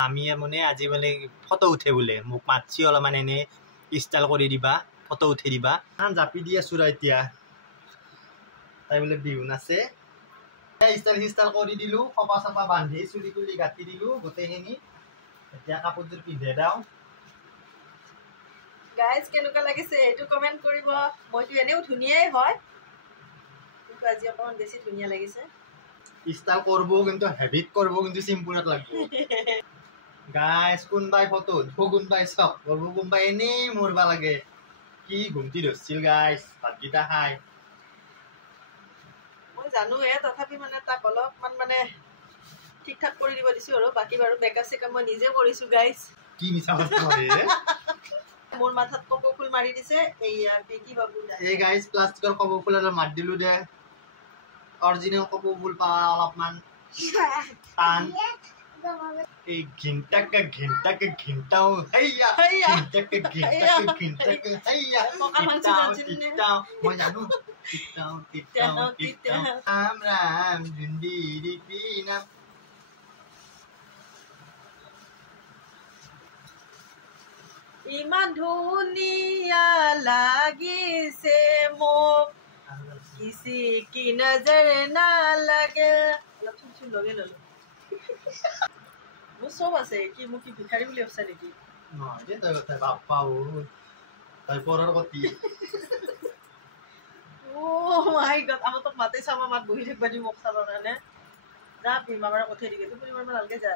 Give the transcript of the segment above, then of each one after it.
আমি মানে আজি মানে ফটো উঠে বোলে মোক মাতছি অলপমান এনে ষ্টাইল কৰি দিবা ফটো উঠি দিবা জাপি দি আছো এতিয়া তাই বোলে বিহু নাচে ষ্টাইল কৰি দিলো খপা চপা বান্ধি চুলি তুলি গাঁঠি দিলো গোটেইখিনি এতিয়া কাপোৰযোৰ পিন্ধে দাও গাইজ কেনেকুৱা লাগিছে এইটো কমেণ্ট কৰিব মইতো এনেও ধুনীয়াই হয় কিন্তু আজি অকণমান বেছি ধুনীয়া লাগিছে ষ্টাইল করব কিন্তু হেভিট করব কিন্তু সিম্পলত লাগব গাইস কোনবাই ফটো কোনবাই সব করব কোনবাই এনে মরবা লাগে কি ঘুমটি ধরছিল গাইস ভাতগিটা খাই মই জানো তথাপি মানে তাক অলপমান মানে ঠিক ঠাক কৰি দিব দিছো আৰু বাকি বাৰু মেকআপ চেকআপ মই নিজে কৰিছো গাইস কি মিছা কথা হয় মোৰ মাথাত কপৌ ফুল মাৰি দিছে এইয়া বেকি বাবু এই গাইস প্লাষ্টিকৰ কপৌ ফুল আৰু মাৰ দিলো দে অৰিজিনাল কপৌ ফুল পাওয়া অলপমান টান এই ঘিন্টাও হেইয়া ঘিন্টাকে হেইয়া মই জানো টিটাও আমরা জিন্দিরি পিনা ইমান ধুনীয়া লাগিছে মোক किसी की नजर ना लगे लगे ललो वो सब আছে কি মোক কি ভিখাৰী বুলি ভাবছা নেকি না যে তই কথা বাপ্পাও তই পৰৰ গতি ও মাই গড আমা তো মাতে সামা মাত বহি থাকবা দি মোক চাবা না যা পি মামাৰ কথা দিকে তো পৰিমাণ নালগে যা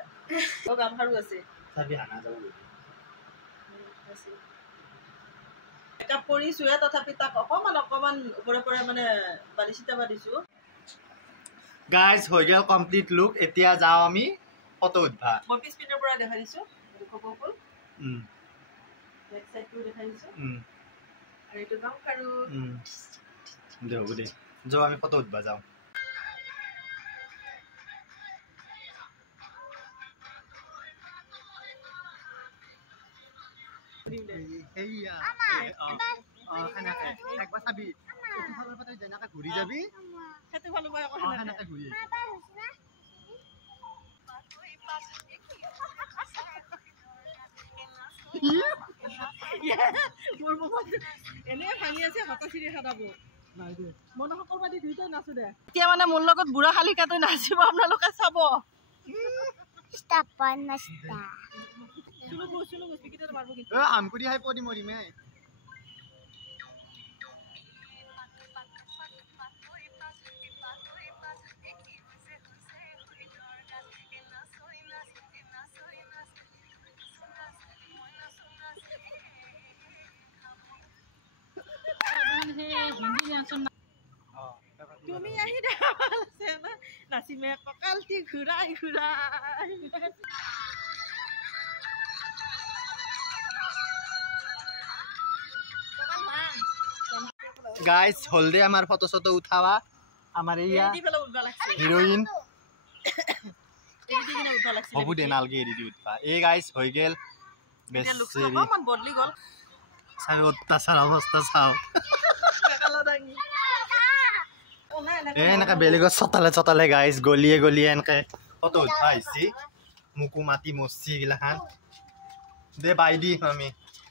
ও গাম হাৰু আছে চাবি আনা যাব আছে মেকআপ কৰিছো তথাপি তাক অকমান ওপৰে পৰে মানে বালিচিতা বাদিছো গাইস হৈ গেল কমপ্লিট লুক এতিয়া যাও আমি ফটো উঠবা মই পিছ পিনৰ পৰা দেখাই দিছো কপৌফুল বেক সাইডটো দেখাই দিছো আৰু এইটো গাম কাৰু দেও দে যাও আমি ফটো উঠবা যাও হেইয়া খানা খাই একবাৰ চাবি এইটো ফালৰ পৰা যেনেকা ঘূৰি যাবি সেইটো ভালো পাই আকৌ খানাটা ঘূৰি মোৰ বহুত এনে ভাঙি আছে হতাশিৰে খাদাব নাই দে মন সকলবাদি দুইটা নাচো দে এতিয়া মানে মোৰ লগত বুঢ়া খালিকাটো নাচিব আপোনালোকে চাব ষ্টাপন নষ্টা চুলো বিকিতে মারবো কিন্তু আমকুরি হাই পদি মরিমে তুমি আহি দেখা ভাল আছে না নাচিমে ককালটি ঘুৰাই गाइस हल्दे हमार फोटो सोटो उठावा हमारे हिरोइन हबु दे नालगे एडी उठवा ए गाइस होय गेल बेसरी मन बदली गल साबे अत्याचार अवस्था साओ ए नका बेलेग चतले गाइस गलिए एनके फोटो उठवा आइसी मुकु माटी मस्सी गिलाखान दे बाय दी हामी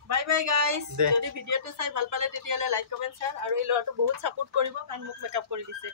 বাই বাই গাইস যদি ভিডিওটো চাই ভাল পালে তেতিয়ালে লাইক কমেন্ট শেয়ার আৰু এই লৰাটো বহুত সাপোৰ্ট কৰিব কাৰণ মোক মেকআপ কৰি দিছে